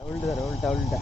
उल्टा उल्टा उल्टा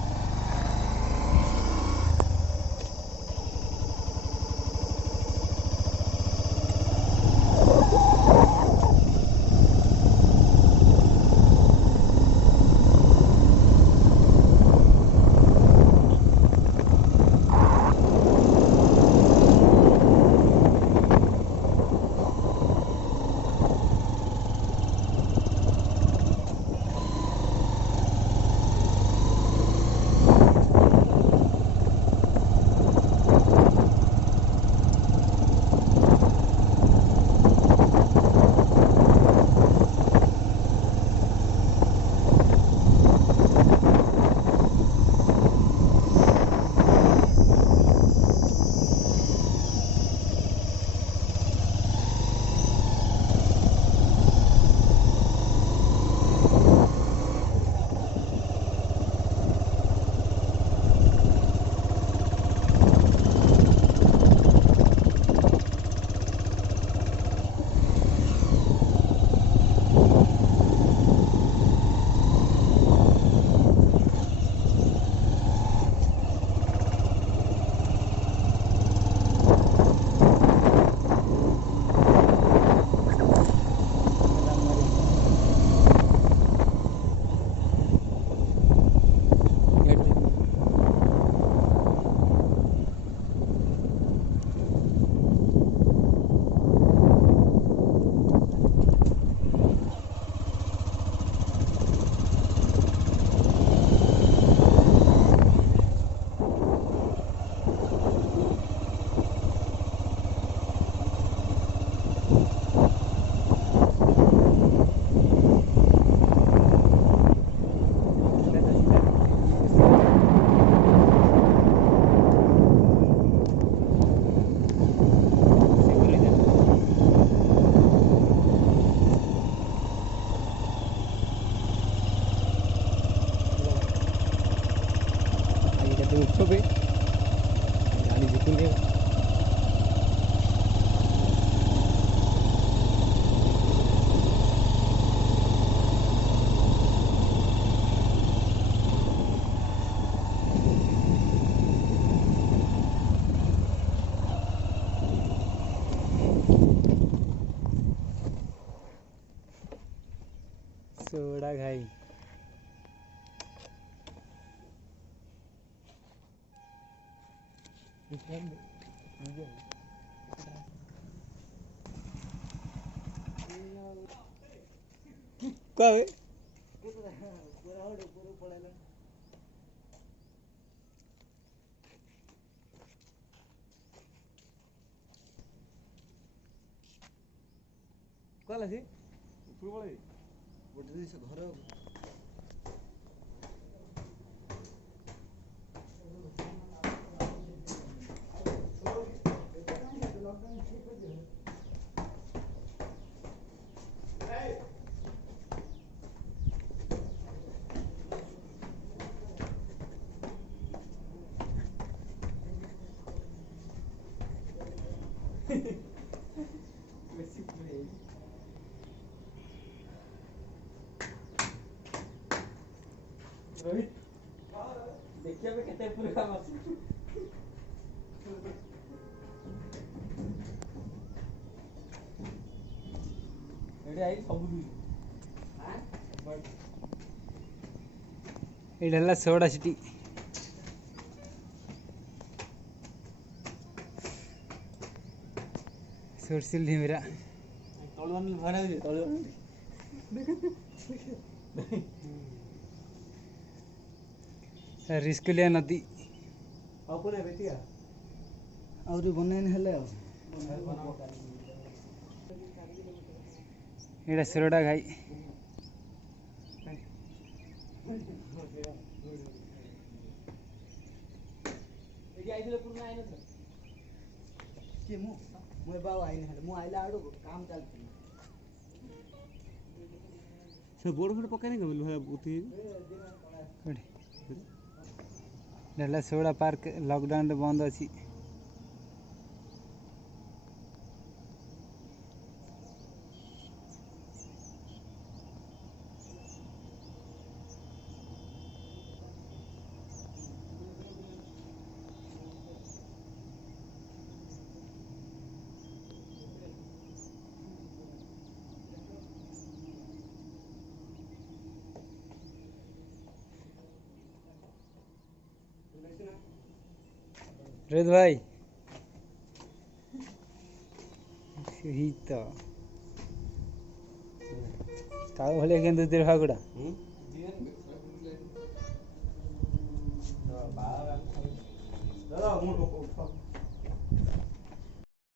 उठो बे गाड़ी झुकूंगे सोडा घाई क्या कल आसी ଉପରବେଳେ ଗୋଟେ ଜିନିଷ ଘର रोहित देखिए पे कितने पूरे काम आसी एडे आई सब दुई हां बट इडला सोडा सिटी सोरसिल ढिमिरा तळवन भरा दे तळवन रिस्कलिया नदी अपने बेटिया और बनेन हेले एडा सोडा घाई एडी आइले पुरना आइनो छ के मु बाउ आइने हेले मु आइला आडो काम चलती से बोर्ड फोड़ पकाने गबल भाई उठी डेला सोडा पार्क लॉकडाउन बंद अच्छी ରୋହିତ ଭାଇ ସେହି ତ କାଉ ଭଳିଆ କେମିତି ଦୂର ଭାଗୁଡ଼ା ଦାଦା ମୁଁ